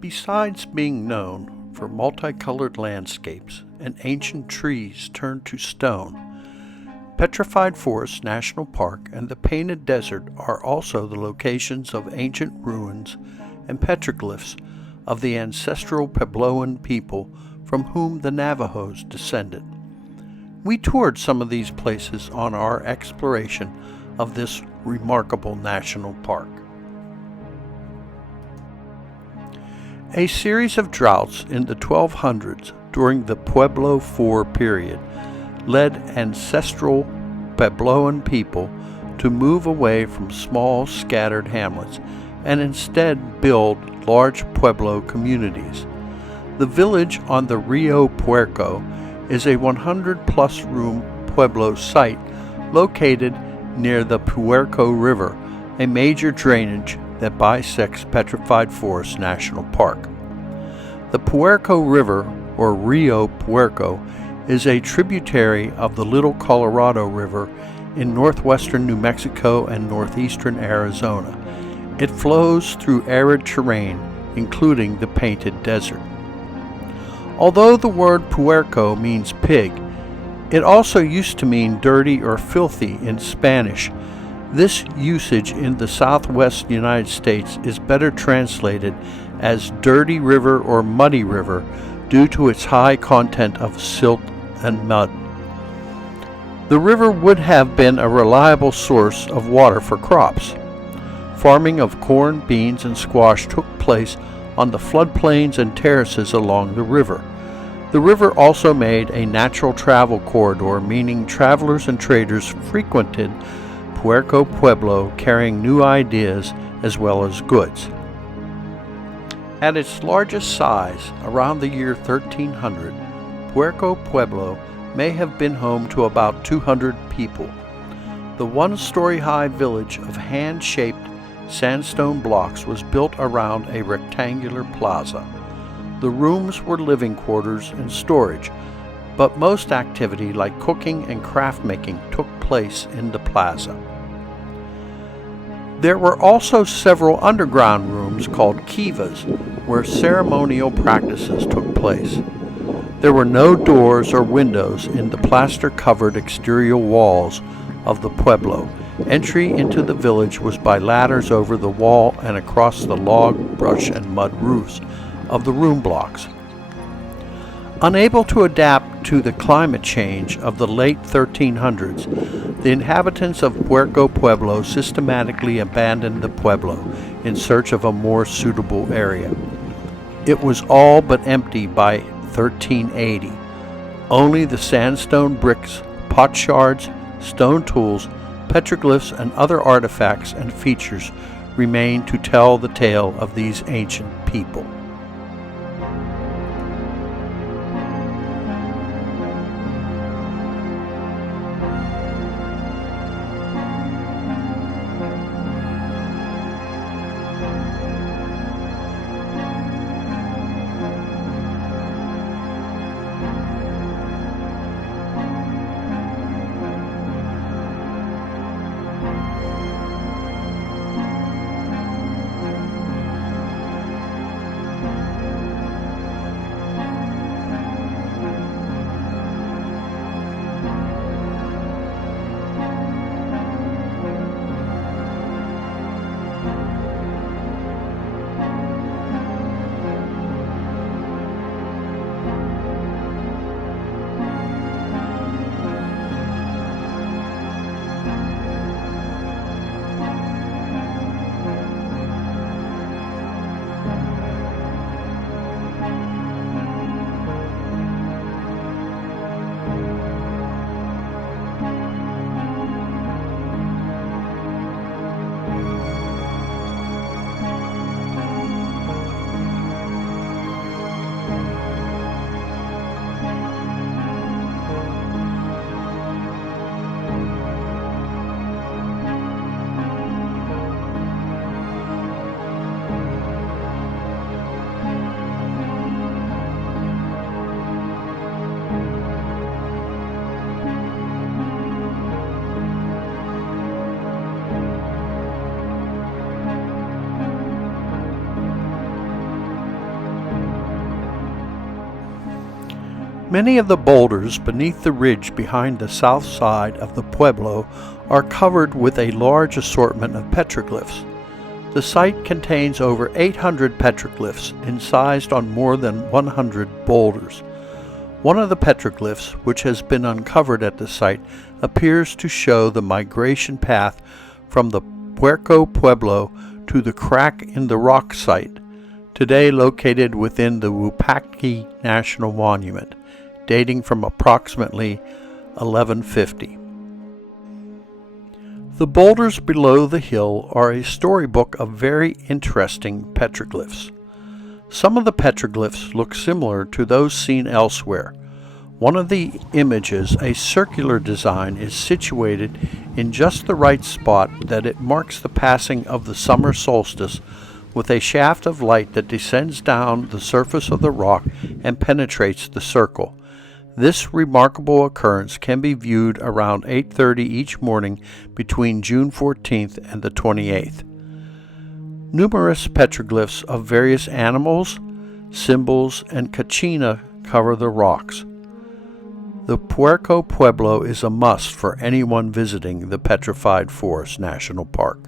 Besides being known for multicolored landscapes and ancient trees turned to stone, Petrified Forest National Park and the Painted Desert are also the locations of ancient ruins and petroglyphs of the ancestral Puebloan people from whom the Navajos descended. We toured some of these places on our exploration of this remarkable national park. A series of droughts in the 1200s during the Pueblo IV period led ancestral Puebloan people to move away from small scattered hamlets and instead build large Pueblo communities. The village on the Rio Puerco is a 100-plus room Pueblo site located near the Puerco River, a major drainage that bisects Petrified Forest National Park. The Puerco River, or Rio Puerco, is a tributary of the Little Colorado River in northwestern New Mexico and northeastern Arizona. It flows through arid terrain, including the Painted Desert. Although the word puerco means pig, it also used to mean dirty or filthy in Spanish. This usage in the southwest United States is better translated as dirty river or muddy river due to its high content of silt and mud. The river would have been a reliable source of water for crops. Farming of corn, beans, and squash took place on the floodplains and terraces along the river. The river also made a natural travel corridor, meaning travelers and traders frequented Puerco Pueblo carrying new ideas as well as goods. At its largest size, around the year 1300, Puerco Pueblo may have been home to about 200 people. The one-story-high village of hand-shaped sandstone blocks was built around a rectangular plaza. The rooms were living quarters and storage, but most activity like cooking and craft making took place in the plaza. There were also several underground rooms called kivas, where ceremonial practices took place. There were no doors or windows in the plaster-covered exterior walls of the pueblo. Entry into the village was by ladders over the wall and across the log, brush, and mud roofs of the room blocks. Unable to adapt to the climate change of the late 1300s, the inhabitants of Puerco Pueblo systematically abandoned the pueblo in search of a more suitable area. It was all but empty by 1380. Only the sandstone bricks, pot shards, stone tools, petroglyphs, and other artifacts and features remain to tell the tale of these ancient people. Many of the boulders beneath the ridge behind the south side of the Pueblo are covered with a large assortment of petroglyphs. The site contains over 800 petroglyphs incised on more than 100 boulders. One of the petroglyphs, which has been uncovered at the site, appears to show the migration path from the Puerco Pueblo to the crack in the rock site, today located within the Wupaki National Monument, dating from approximately 1150. The boulders below the hill are a storybook of very interesting petroglyphs. Some of the petroglyphs look similar to those seen elsewhere. One of the images, a circular design, is situated in just the right spot that it marks the passing of the summer solstice, with a shaft of light that descends down the surface of the rock and penetrates the circle. This remarkable occurrence can be viewed around 8:30 each morning between June 14th and the 28th. Numerous petroglyphs of various animals, symbols, and kachina cover the rocks. The Puerco Pueblo is a must for anyone visiting the Petrified Forest National Park.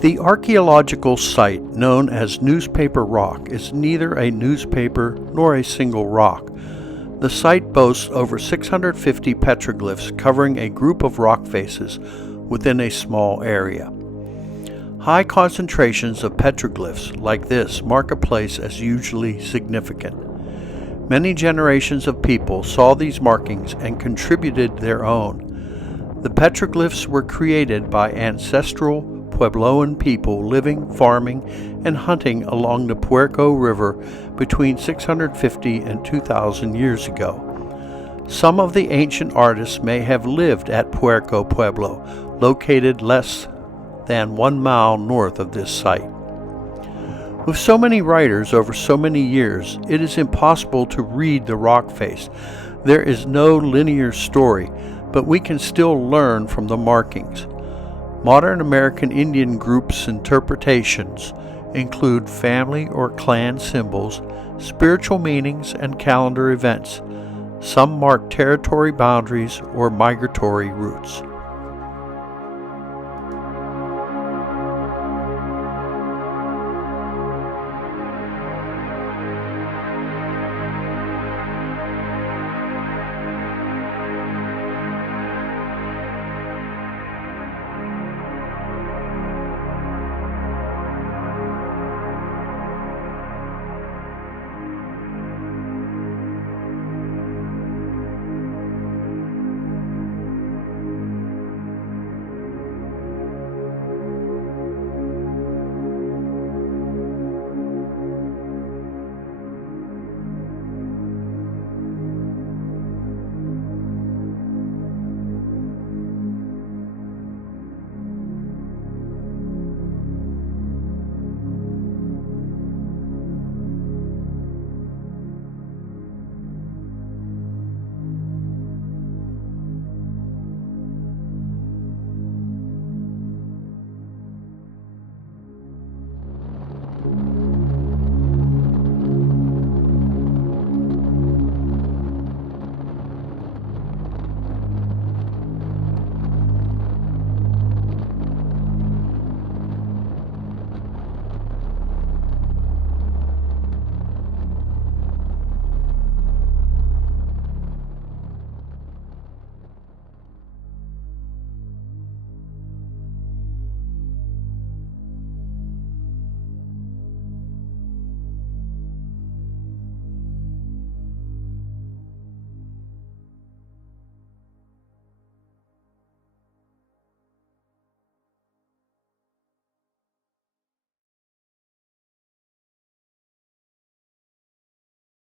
The archaeological site known as Newspaper Rock is neither a newspaper nor a single rock. The site boasts over 650 petroglyphs covering a group of rock faces within a small area. High concentrations of petroglyphs like this mark a place as usually significant. Many generations of people saw these markings and contributed their own. The petroglyphs were created by ancestral Puebloan people living, farming, and hunting along the Puerco River between 650 and 2,000 years ago. Some of the ancient artists may have lived at Puerco Pueblo, located less than 1 mile north of this site. With so many writers over so many years, it is impossible to read the rock face. There is no linear story, but we can still learn from the markings. Modern American Indian groups' interpretations include family or clan symbols, spiritual meanings, and calendar events. Some mark territory boundaries or migratory routes.